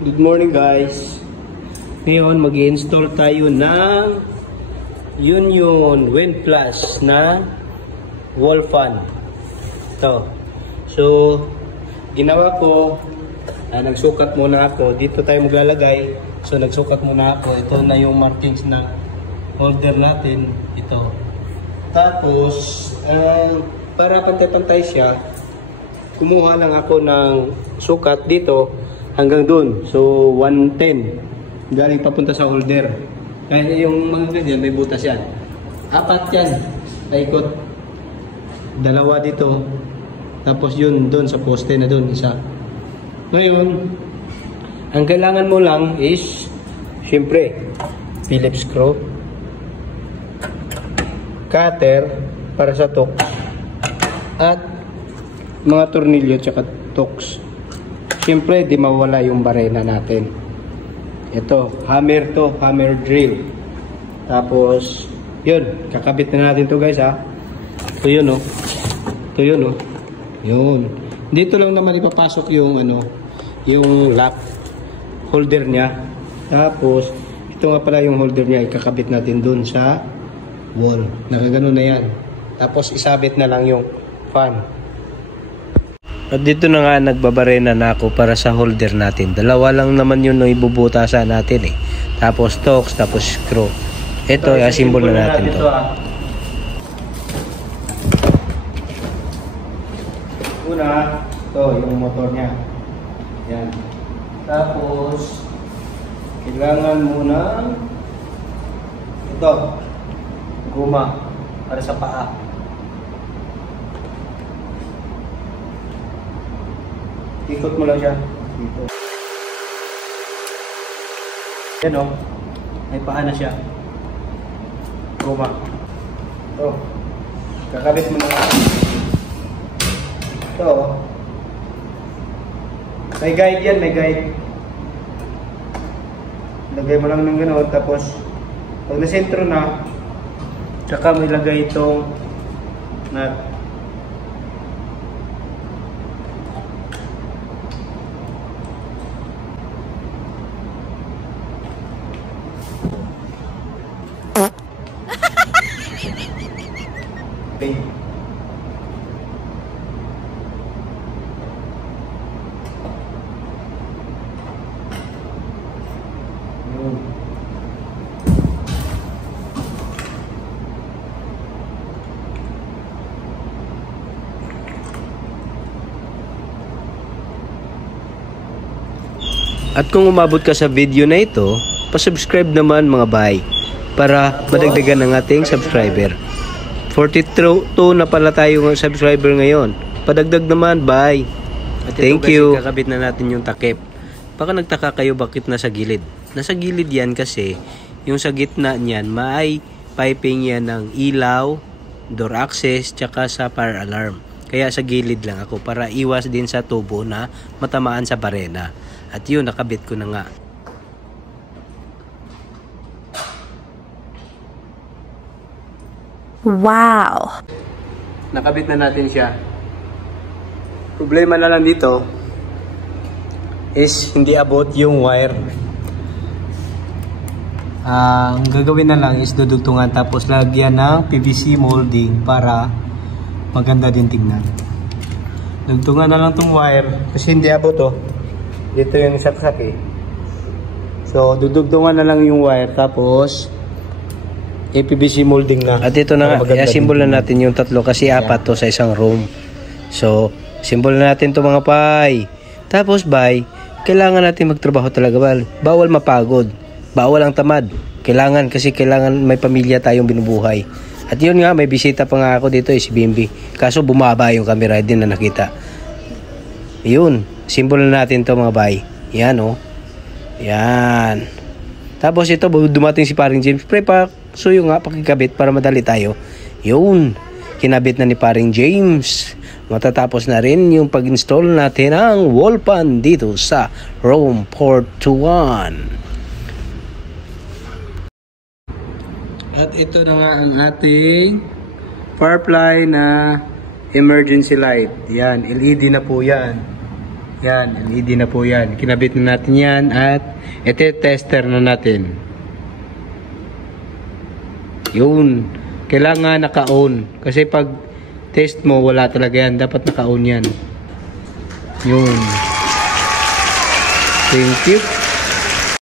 Good morning guys. Ngayon mag-i-install tayo ng Union Wind Plus na wall fan. Ito. So, ginawa ko, nagsukat muna ako. Dito tayo maglalagay. So, nagsukat muna ako. Ito na yung markings na holder natin. Ito. Tapos, para pantay-pantay siya, kumuha lang ako ng sukat dito hanggang dun. So, 110. Galing papunta sa holder. Kaya yung mga ganyan, may butas yan. 4 yan. Paikot. 2 dito. Tapos yun, dun sa poste na dun, isa. Ngayon, ang kailangan mo lang is, syempre, Phillips screw, cutter para sa tox, at mga tornilyo tsaka tox. Siyempre, di mawala yung barena natin. Ito, hammer to, hammer drill. Tapos, yun, kakabit na natin to guys ha. Ito yun oh. Ito yun oh. Yun. Dito lang naman ipapasok yung yung lock holder niya. Tapos, ito nga pala yung holder niya, ikakabit natin dun sa wall. Nakaganon na yan. Tapos, isabit na lang yung fan. At dito na nga nagbabarena na ako para sa holder natin. 2 lang naman yun nung ibubutasan natin eh. Tapos tox, tapos screw. Ito, simbol na natin to. Una, ito yung motor niya. Yan. Tapos, kailangan muna ito, guma para sa paa. Ikot mo lang siya dito. Yan o. May paa na siya. Guma. Ito. Kakabit mo na. Ito. May guide yan. May guide. Lagay mo lang ng gano'n. Tapos, pag nasentro na, saka mo ilagay itong nut. Okay. At kung umabot ka sa video na ito, pa-subscribe naman mga bay para madagdagan ng ating subscriber. 42 na pala tayo ng subscriber ngayon. Padagdag naman, bye. At thank you. Kakabit na natin yung takip. Baka nagtaka kayo bakit nasa gilid. Nasa gilid yan kasi yung sa gitna niyan may piping yan ng ilaw, door access, tsaka sa fire alarm. Kaya sa gilid lang ako para iwas din sa tubo na matamaan sa barena. At yun, nakabit ko na nga. Wow! Nakabit na natin siya. Problema na lang dito is hindi abot yung wire. Ang gagawin na lang is dudugtungan tapos lagyan ng PVC molding para maganda din tingnan. Dugtungan na lang tong wire kasi hindi abot oh. Dito yung saksak eh. So dudugtungan na lang yung wire tapos PVC molding na. At ito na nga, simbol na natin yung 3 kasi 4 to sa isang room. So, simbol na natin to mga pay. Tapos bay, kailangan natin magtrabaho talaga bal. Bawal mapagod. Bawal ang tamad. Kailangan kasi kailangan may pamilya tayong binubuhay. At yun nga, may bisita pa nga ako dito si Bimbi. Kaso bumaba yung camera din na nakita. Yun, simbol na natin to mga bay. Yan oh. Yan. Tapos ito, dumating si paring James. Suyo nga, pakikabit para madali tayo. Yun, kinabit na ni paring James. Matatapos na rin yung pag-install natin ng wall fan dito sa room 421. At ito na nga ang ating Firefly na emergency light. Yan, LED na po yan. Yan, LED na po yan. Kinabit na natin yan at ito tester na natin. Yun. Kailangan naka-on. Kasi pag test mo, wala talaga yan. Dapat naka-on yan. Yun. Thank you.